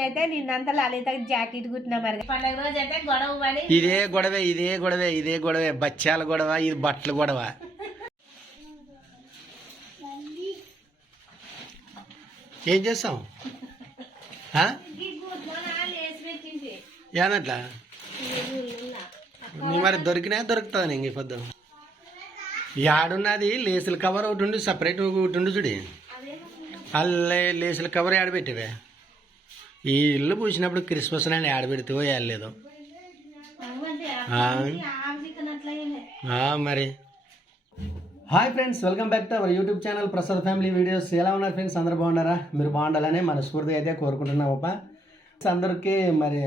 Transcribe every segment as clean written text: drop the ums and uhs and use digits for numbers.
నిన్నైతే నిన్నంతా లలిత జాకెట్ కుట్టినా మరి పండగ రోజు అయితే గొడవ పడి ఇదే గొడవే బచ్చాల గొడవ ఇది బట్టల గొడవ. ఏం చేస్తాం ఏనట్లా మరి దొరుకుతుంది ఇంక పొద్దు యాడున్నది లేసుల కవర్ ఒకటి ఉండి సపరేట్ ఒకటి ఉండి చూడి అల్లే లేసుల కవర్ ఆడబెట్టేవే ఈ ఇల్లు పూసినప్పుడు క్రిస్మస్ అని ఆడబెడితే ఏడలేదు మరి. Hi friends, welcome back to our YouTube channel Prasad family videos. ఎలా ఉన్నారు ఫ్రెండ్స్? అందరు బాగున్నారా? మీరు బాగుండాలని మనస్ఫూర్తిగా అయితే కోరుకుంటున్నామప్ప. అందరికీ మరి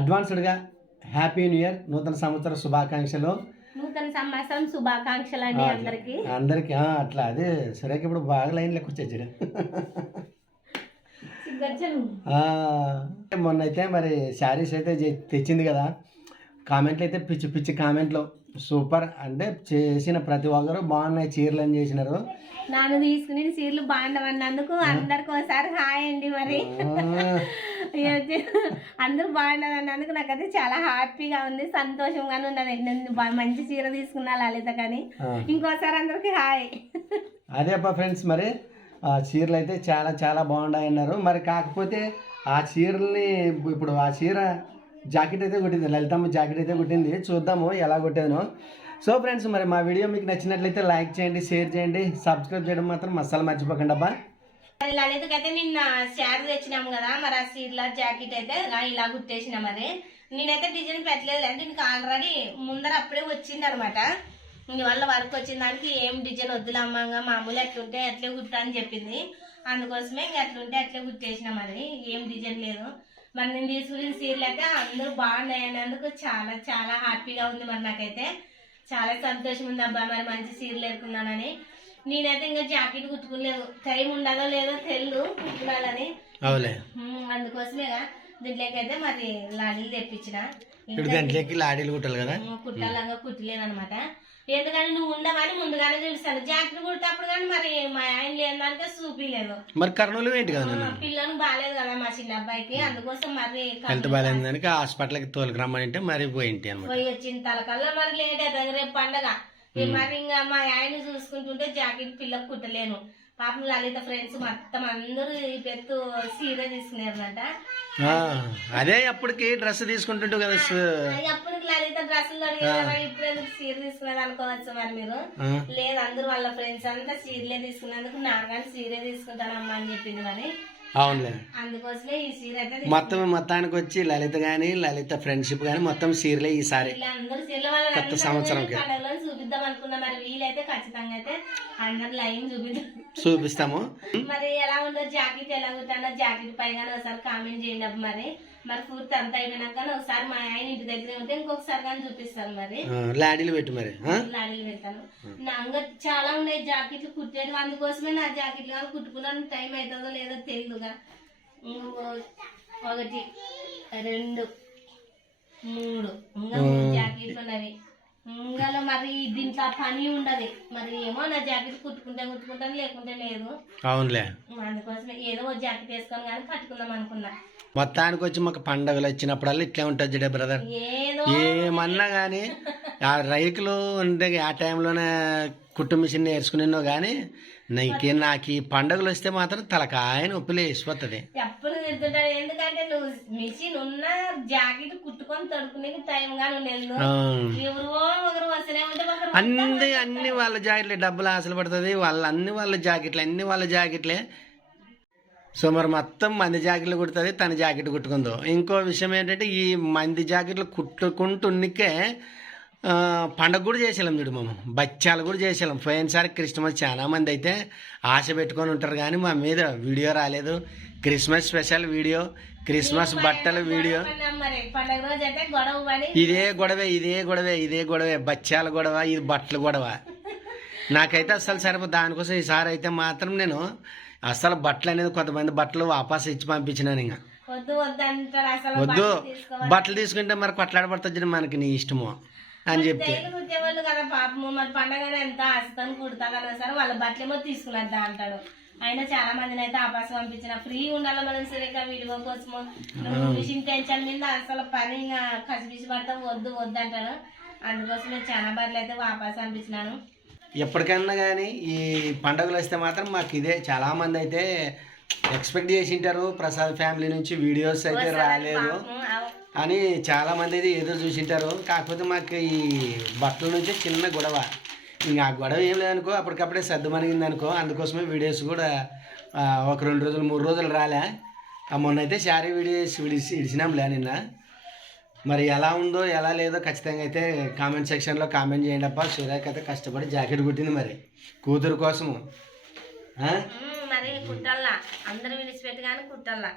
అడ్వాన్స్డ్గా హ్యాపీ న్యూ ఇయర్, నూతన సంవత్సర శుభాకాంక్షలు. నూతన సంవత్సరం శుభాకాంక్షలు అండి అందరికి. అట్లా అదే సరే. ఇప్పుడు బాగా లైన్ లెక్క వచ్చేది. మొన్న అయితే మరి శారీస్ అయితే తెచ్చింది కదా, కామెంట్లు అయితే పిచ్చి పిచ్చి కామెంట్లు. సూపర్ అంటే చేసిన ప్రతి ఒక్కరు బాగున్నాయి చీరలు అని చేసినారు. నన్ను తీసుకుని చీరలు బాగుండవన్నందుకు అందరికి ఒకసారి హాయ్ అండి. మరి అందరూ బాగుండదన్నందుకు నాకైతే చాలా హ్యాపీగా ఉంది, సంతోషంగానే ఉన్నది. నేను మంచి చీర తీసుకున్నా లలిత కానీ. ఇంకోసారి అందరికి హాయ్. అదే అప్ప ఫ్రెండ్స్, మరి ఆ చీరలు అయితే చాలా చాలా బాగున్నాయి అన్నారు. మరి కాకపోతే ఆ చీరల్ని ఇప్పుడు ఆ చీర జాకెట్ అయితే కుట్టింది, లలితమ్మ జాకెట్ అయితే కుట్టింది. చూద్దాము ఎలా కుట్టాను. సో ఫ్రెండ్స్, మరి మా వీడియో మీకు నచ్చినట్లయితే లైక్ చేయండి, షేర్ చేయండి, సబ్స్క్రైబ్ చేయడం మాత్రం అస్సలు మర్చిపోకండి అబ్బా. లలితకైతే నిన్న శారీ తెచ్చినాము కదా, మరి ఆ చీరల జాకెట్ అయితే ఇలా కుట్టేసిన. మరి నేనైతే డిజైన్ పెట్టలేదు, అంటే నీకు ఆల్రెడీ ముందర అప్పుడే వచ్చింది అనమాట. వాళ్ళ వర్క్ వచ్చిన దానికి ఏం డిజైన్ వద్దులమ్మంగా మామూలు ఎట్లుంటే అట్లే కుట్టా అని చెప్పింది. అందుకోసమే ఇంక అట్లుంటే అట్లే కుట్టేసిన. మరి ఏం డిజైన్ లేదు. మరి నేను తీసుకున్న చీరలు అయితే అందరూ బాగున్నాయి అన్నందుకు చాలా చాలా హ్యాపీగా ఉంది. మరి నాకైతే చాలా సంతోషం ఉంది అబ్బా, మరి మంచి చీరలు ఎరుకున్నానని. నేనైతే ఇంకా జాకెట్ కుట్టుకోలేదు, టైం ఉండదో లేదో తెలు కుట్టుకోవాలని. అందుకోసమే దీంట్లోకి అయితే మరి లాడీలు తెప్పించిన. లాడీలు కుట్టాలి కదా, కుట్టాలంగా కుట్టలేను అనమాట. ఎందుకంటే నువ్వు ఉండవని ముందుగానే చూపిస్తాను. జాకెట్ కుట్టేటప్పుడు కానీ మరి మా ఆయన లేదానికే చూపిలేదు. మరి కర్నూలు ఏంటి కదా, పిల్లలు బాగాలేదు కదా మా చిన్న అబ్బాయికి. అందుకోసం మరి హెల్త్ బాగాలేదు హాస్పిటల్కి తోలికి రమ్మంటే మరి పోయి వచ్చిన తలకల్లా మరి లేట్ అవుతుంది. రేపు పండగ మరి ఇంకా మా ఆయన చూసుకుంటుంటే జాకెట్ పిల్లకు కుట్టలేను. పాపం లలిత ఫ్రెండ్స్ మొత్తం అందరూ పెద్ద సీర తీసుకున్నారనట. అదే అప్పటికి డ్రెస్ తీసుకుంటుంటే కదా, అప్పటికి లలిత డ్రెస్సులు ఇప్పుడు ఎందుకు సీర తీసుకున్నది అనుకోవచ్చు. మరి మీరు లేదు, అందరూ వాళ్ళ ఫ్రెండ్స్ అంతా సీరలే తీసుకున్నందుకు నాన్నగాని సీరే తీసుకుంటానమ్మా అని చెప్పింది. మరి అవునులే, అందుకోసమే ఈ సీర అయితే మొత్తానికి వచ్చి లలిత గాని లలిత ఫ్రెండ్షిప్ గాని మొత్తం సీరలే ఈసారి అందరూ సీరల వాళ్ళ కొత్త సంవత్సరం చూపిద్దాం అనుకున్నా. మరి వీలైతే ఖచ్చితంగా అయితే అందరు లైన్ చూపిస్తాము. మరి ఎలా ఉందో జాకెట్ ఎలా కుట్టానో జాకెట్ పైగానే ఒకసారి కామెంట్ చేయండి. మరి మరి పూర్తి అంతా అయిపోయినాక ఒకసారి మా ఆయన ఇంటి దగ్గర ఉంటే ఇంకొకసారి కానీ చూపిస్తాను. మరి లాడీలు పెట్టు, మరి లాడీలు పెడతాను. నాకు చాలా ఉన్నాయి జాకెట్లు కుట్టేది, అందుకోసమే నా జాకెట్లు కానీ కుట్టుకున్నాను. టైం అవుతుందో లేదో తెలియదుగా. 1 2 3 ఇంకా 3 జాకెట్లు ఉన్నవి. ఇంకా మరి దీంట్లో పని ఉండదు. మరి ఏమో నా జాకెట్ కుట్టుకుంటాను, లేకుంటే లేదు. అవునులే, అందుకోసమే ఏదో జాకెట్ వేసుకొని కానీ కట్టుకుందాం అనుకున్నా. మొత్తానికి వచ్చి మాకు పండుగలు వచ్చినప్పుడల్లా ఇట్లే ఉంటుంది జడే బ్రదర్. ఏమన్నా కానీ ఆ రైకులు ఉంటే ఆ టైంలోనే కుట్టు మిషన్ నేర్చుకునేనో కానీ నాకు ఈ పండుగలు వస్తే మాత్రం తలకాయ నొప్పిలే వేసిపోతుంది. ఎప్పుడు తిడుతుంటాడు, ఎందుకంటే నువ్వు మిషన్ ఉన్న జాకెట్ కుట్టుకొని తడుకునే టైం గానీ లేదు. ఎవరో ఒకరు వస్తూనే ఉంటే అన్ని వాళ్ళ జాకెట్లే, డబ్బులు ఆశలు పడుతుంది. అన్ని వాళ్ళ జాకెట్లే. సో మరి మొత్తం మంది జాకెట్లు కుడుతుంది, తన జాకెట్ కుట్టుకుందో. ఇంకో విషయం ఏంటంటే ఈ మంది జాకెట్లు కుట్టుకుంటున్నికే పండగ కూడా చేసేలాం చూడు, మేము బచ్చాలు కూడా చేసేలాం. పోయినసారి క్రిస్మస్ చాలా మంది అయితే ఆశ పెట్టుకొని ఉంటారు కానీ మా మీద వీడియో రాలేదు. క్రిస్మస్ స్పెషల్ వీడియో, క్రిస్మస్ బట్టల వీడియో. ఇదే గొడవే బచ్చాల గొడవ, ఇది బట్టల గొడవ. నాకైతే అస్సలు సరిపో. దానికోసం ఈసారి అయితే మాత్రం నేను అసలు బట్టలు అనేది కొంతమంది బట్టలు వాపస్ ఇచ్చి పంపించినాను. ఇంకా వద్దు, బట్టలు తీసుకుంటే మరి కొట్లాడబడుతుంది మనకి, నీ ఇష్టము అని చెప్తే కుట్టేవాళ్ళు కదా పాపము. మరి పండగ ఎంత ఆస్తాను కుడతా కదా సార్, వాళ్ళ బట్టలేమో తీసుకున్నట్టు అంటాడు. అయినా చాలా మందిని అయితే ఆపాసం పంపించిన ఫ్రీ ఉండాలి మనం సరిగ్గా వీడియో కోసము నువ్వు మిషన్ టెన్షన్ మీద అసలు పని ఇంకా కసిపిసి పడతా వద్దు వద్దు అంటాను. అందుకోసం నేను చాలా బదులు అయితే వాపస్ పంపించినాను. ఎప్పటికన్నా కానీ ఈ పండుగలు వస్తే మాత్రం మాకు ఇదే చాలా మంది అయితే ఎక్స్పెక్ట్ చేసి ఉంటారు ప్రసాద్ ఫ్యామిలీ నుంచి వీడియోస్ అయితే రాలేదు అని చాలా మంది అయితే ఎదురు చూసింటారు. కాకపోతే మాకు ఈ బట్టల నుంచి చిన్న గొడవ, ఇంకా ఆ గొడవ ఏం లేదనుకో అప్పటికప్పుడే సర్దు మనిగింది అనుకో. అందుకోసమే వీడియోస్ కూడా ఒక 2 రోజులు 3 రోజులు రాలే. మొన్న అయితే శారీ వీడియోస్ ఇడిచినాంలే నిన్న. మరి ఎలా ఉందో ఎలా లేదో ఖచ్చితంగా అయితే కామెంట్ సెక్షన్లో కామెంట్ చేయండి అబ్బా. సూర్యకి అయితే కష్టపడి జాకెట్ కుట్టింది మరి కూతురు కోసము. మరి కుట్టాలా అందరూ విడిచిపెట్టి కానీ కుట్టాలా.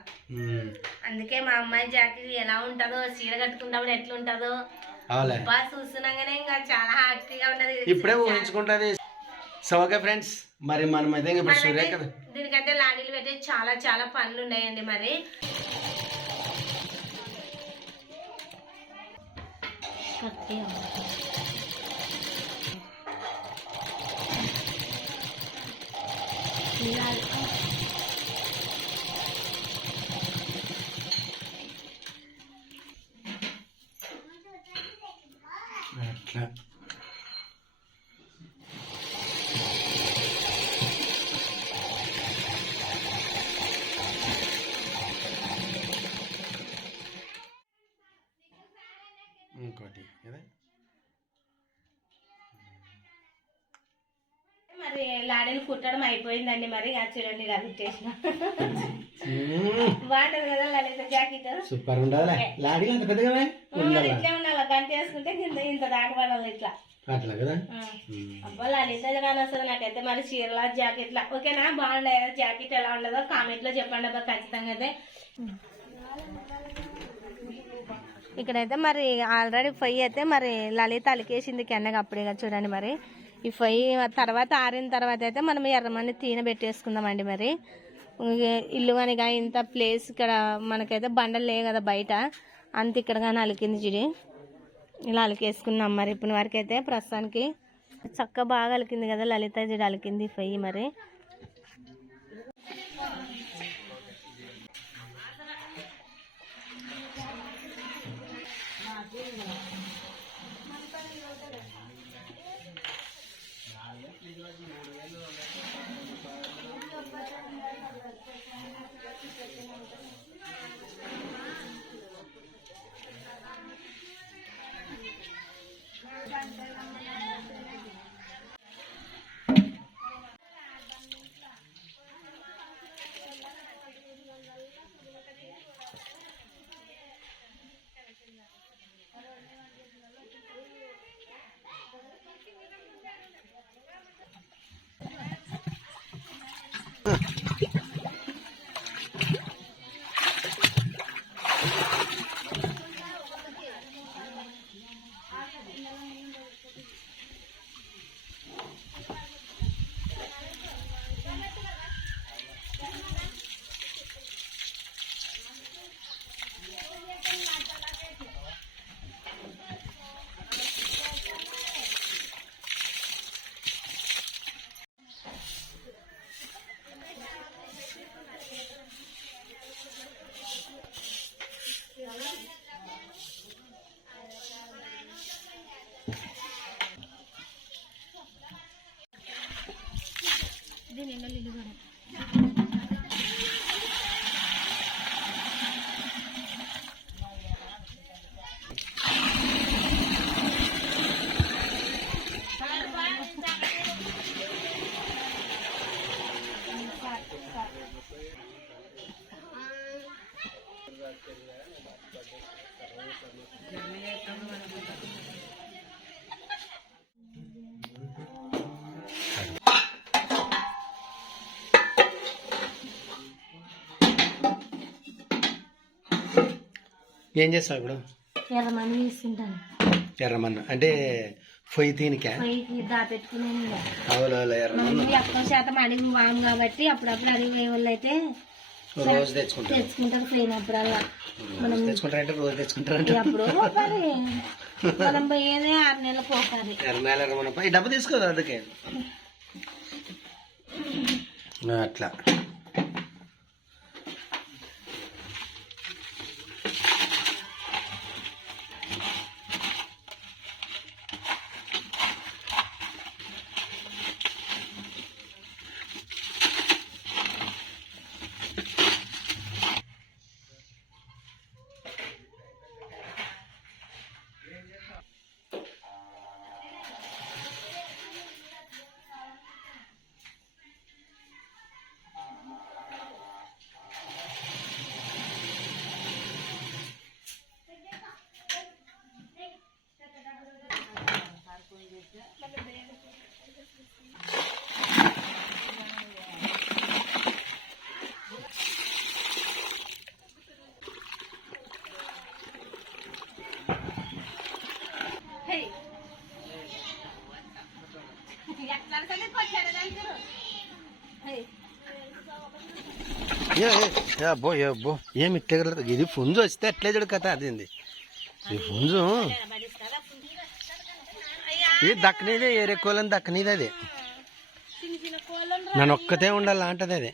అందుకే మా అమ్మాయి జాకెట్ ఎలా ఉంటుందో చీర కట్టుకున్నప్పుడు ఎట్లుంటుందో బాగా చూస్తున్నాగానే ఇంకా చాలా హ్యాపీగా ఉంటది, ఇప్పుడే ఊహించుకుంటుంది. సో ఓకే ఫ్రెండ్స్, మరి మనం అయితే ఇప్పుడు సూర్య కదా దీనికైతే లాడీలు పెట్టి చాలా చాలా పనులు ఉన్నాయండి. మరి అట్లా ఇంకోటి కదా. మరి లాడీలు కుట్టడం అయిపోయిందండి. మరి చూడండి ఇలా కుట్టేసిన బాగుంటది కదా లలిత జాకెట్. సూపర్ ఉండాలి. లాడీలు అంత పెద్దగా ఇట్లా ఉండాలి, గంట వేసుకుంటే ఇంత దాకా పడాలి ఇట్లా అట్లా కదా. అబ్బా లలిత కానీ వస్తుంది నాకైతే. మరి చీరల జాకెట్లా ఓకేనా, బాగుండే జాకెట్ ఎలా ఉండదో కామెంట్ లో చెప్పండి అబ్బా ఖచ్చితంగా. అయితే ఇక్కడైతే మరి ఆల్రెడీ పొయ్యి అయితే మరి లలిత అలికేసింది కిందకి అప్పుడే చూడండి. మరి ఈ పొయ్యి తర్వాత ఆరిన తర్వాత అయితే మనం ఎర్రమని పెట్టేసుకుందామండి. మరి ఇల్లు కానీ ఇంత ప్లేస్ ఇక్కడ మనకైతే బండలు లేవు కదా బయట, అంత ఇక్కడ కానీ అలికింది చూడి. ఇలా అలికేసుకున్నాం. మరి ఇప్పటి వరకు అయితే ప్రస్తుతానికి చక్కగా బాగా అలికింది కదా లలిత చూడి అలికింది పొయ్యి. మరి ఏం చేస్తావు ఇప్పుడు? ఎర్రమన్ను తీసుకుంటాను. ఎర్రమన్ను అంటే పొయ్యి తీనికా? పొయ్యి దాపెట్టుకున్నాను. ఎక్కువ శాతం అడిగి వాము కాబట్టి అప్పుడప్పుడు అడిగే వాళ్ళు అయితే రోజు తెచ్చుకుంటారు ఫ్రీన్ అప్పుడల్లా. మనం తెచ్చుకుంటారంటే రోజు తెచ్చుకుంటారంటే అప్పుడు మనం పోయేదే 6 నెలలు పోతారు. ఎర్రమన్న డబ్బు తీసుకోదు అందుకే. అట్లా అబ్బో అబ్బో ఏమి ఇట్లా ఇది పుంజు వస్తే అట్లే చూడు కథ అదేంది ఈ పుంజు ఇది దక్కనిదే ఏరే కోళ్ళని దక్కనిది అది నన్ను ఒక్కతే ఉండాలి అంటది అది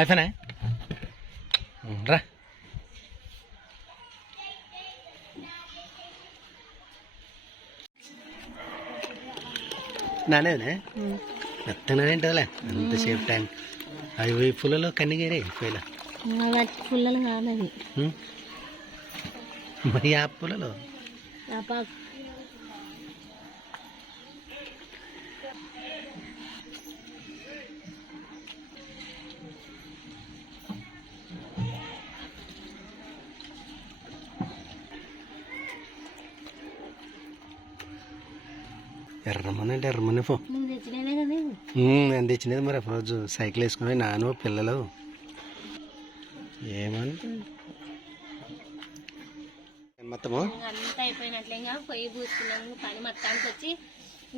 అయిపోయినా రా నానేనే మెత్తనేంటలే అంతసేపు టైం అవి పుల్లలో కన్నిగేరే పోయిలా పుల్లలు కాదవి మరి ఆ పుల్లలో ఎర్రమని అంటే ఎర్రమని పో నేను తెచ్చినది మరి రోజు సైకిల్ వేసుకుని నాను పిల్లలు ఏమని మొత్తము అంత అయిపోయినట్లే పొయ్యి పూసుకున్నాము పని మొత్తానికి వచ్చి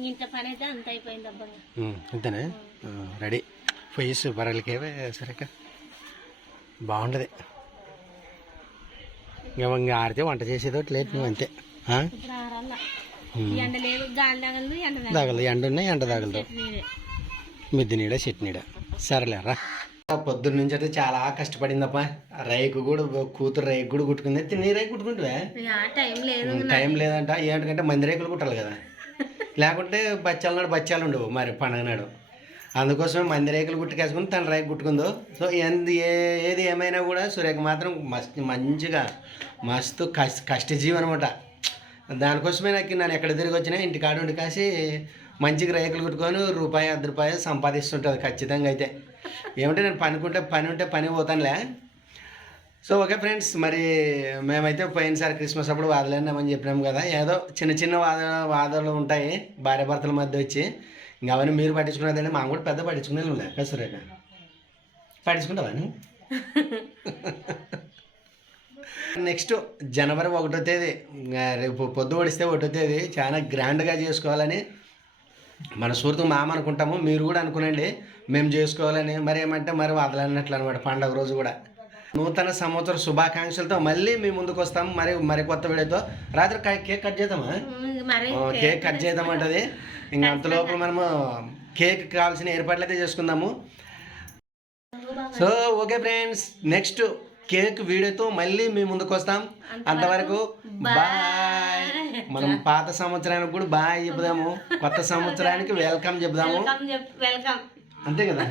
ఇంత పని అయితే అంత అయిపోయింది అబ్బా అంతేనా రెడీ పొయ్యి సూపర్లకే సరేక బాగుండదు ఇంకా ఆడితే వంట చేసేది లేదు నువ్వు అంతే ఇప్పుడు ఆరాల ఎండ లేదు గాలి తగలదు తగలదు ఎండ ఉన్నాయి ఎండ తగలదు మిద్ది నీడ చెట్టు నీడ సరేలేరా పొద్దున్న నుంచి అయితే చాలా కష్టపడిందప్ప రైకు కూడా కూతురు రైకు కూడా కుట్టుకుంది తిని రైకు కుట్టుకుంటువే టైం లేదంట ఏంటంటే మంది రేకులు కుట్టాలి కదా లేకుంటే బచ్చాలు నాడు బచ్చాలు ఉండవు మరి పండగ నాడు అందుకోసమే మంది రేకులు కుట్టుకేసుకుని తన రైకు కుట్టుకుందో సో ఏది ఏమైనా కూడా సురేఖ మాత్రం మంచిగా మస్తు కష్టజీవి అనమాట దానికోసమే నన్ను ఎక్కడ తిరిగి వచ్చినా ఇంటికాడ ఉండి కాసి మంచిగా రేకులు కుట్టుకొని రూపాయి ₹10 సంపాదిస్తుంటుంది ఖచ్చితంగా అయితే ఏమంటే నేను పని ఉంటే పని పోతానులే సో ఓకే ఫ్రెండ్స్ మరి మేమైతే పోయినసారి క్రిస్మస్ అప్పుడు వాదలేనామని చెప్పినాము కదా ఏదో చిన్న చిన్న వాదాలు ఉంటాయి భార్య భర్తల మధ్య వచ్చి ఇంకా అవన్నీ మీరు పట్టించుకున్నదండి మాకు కూడా పెద్ద పట్టించుకునే కదా సురేఖ పట్టించుకుంటావా నెక్స్ట్ జనవరి 1వ తేదీ రేపు పొద్దు ఒడిస్తే 1వ తేదీ చాలా గ్రాండ్గా చేసుకోవాలని మనస్ఫూర్తిగా అనుకుంటాము మీరు కూడా అనుకునండి మేము చేసుకోవాలని మరి ఏమంటే మరి వదలన్నట్లు అనమాట పండగ రోజు కూడా నూతన సంవత్సర శుభాకాంక్షలతో మళ్ళీ మీ ముందుకు వస్తాము మరి కొత్త వీడియోతో రాత్రి కేక్ కట్ చేద్దామా కేక్ కట్ చేద్దామంటది ఇంకా అంతలోపు మనము కేక్ కావాల్సిన ఏర్పాట్లు అయితే చేసుకుందాము so okay friends next cake వీడియోతో మళ్ళీ మీ ముందుకు వస్తాం అంతవరకు బాయ్ మనం పాత సంవత్సరానికి కూడా బాయ్ చెప్దాము కొత్త సంవత్సరానికి వెల్కమ్ చెప్దాము వెల్కమ్ అంతే కదా